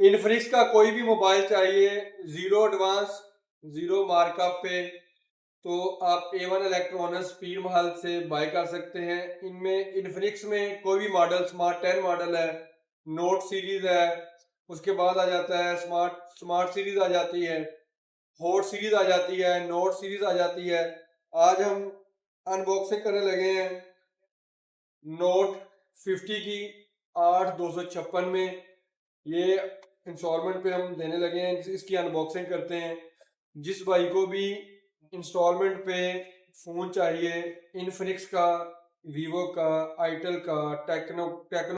Infinix का कोई भी मोबाइल चाहिए, ज़ीरो एडवांस, ज़ीरो मार्कअप पे, तो आप A1 इलेक्ट्रॉनिक्स पीर महल से बाय कर सकते हैं। इनमें इन्फिनिक्स में कोई भी मॉडल, स्मार्ट 10 मॉडल है, नोट सीरीज़ है, उसके बाद आ जाता है स्मार्ट स्मार्ट सीरीज़ आ जाती है, हॉट सीरीज़ आ जाती है, नोट सीरीज़ आ जाती है। आज हम अनबॉक्सिंग करने लगे हैं नोट 50 की 8256 में। ये इंस्टॉलमेंट पे हम देने लगे हैं, इसकी अनबॉक्सिंग करते हैं। जिस भाई को भी इंस्टॉलमेंट पे फ़ोन चाहिए, इन्फिनिक्स का, वीवो का, आईटेल का, टेक्नो टेक्नो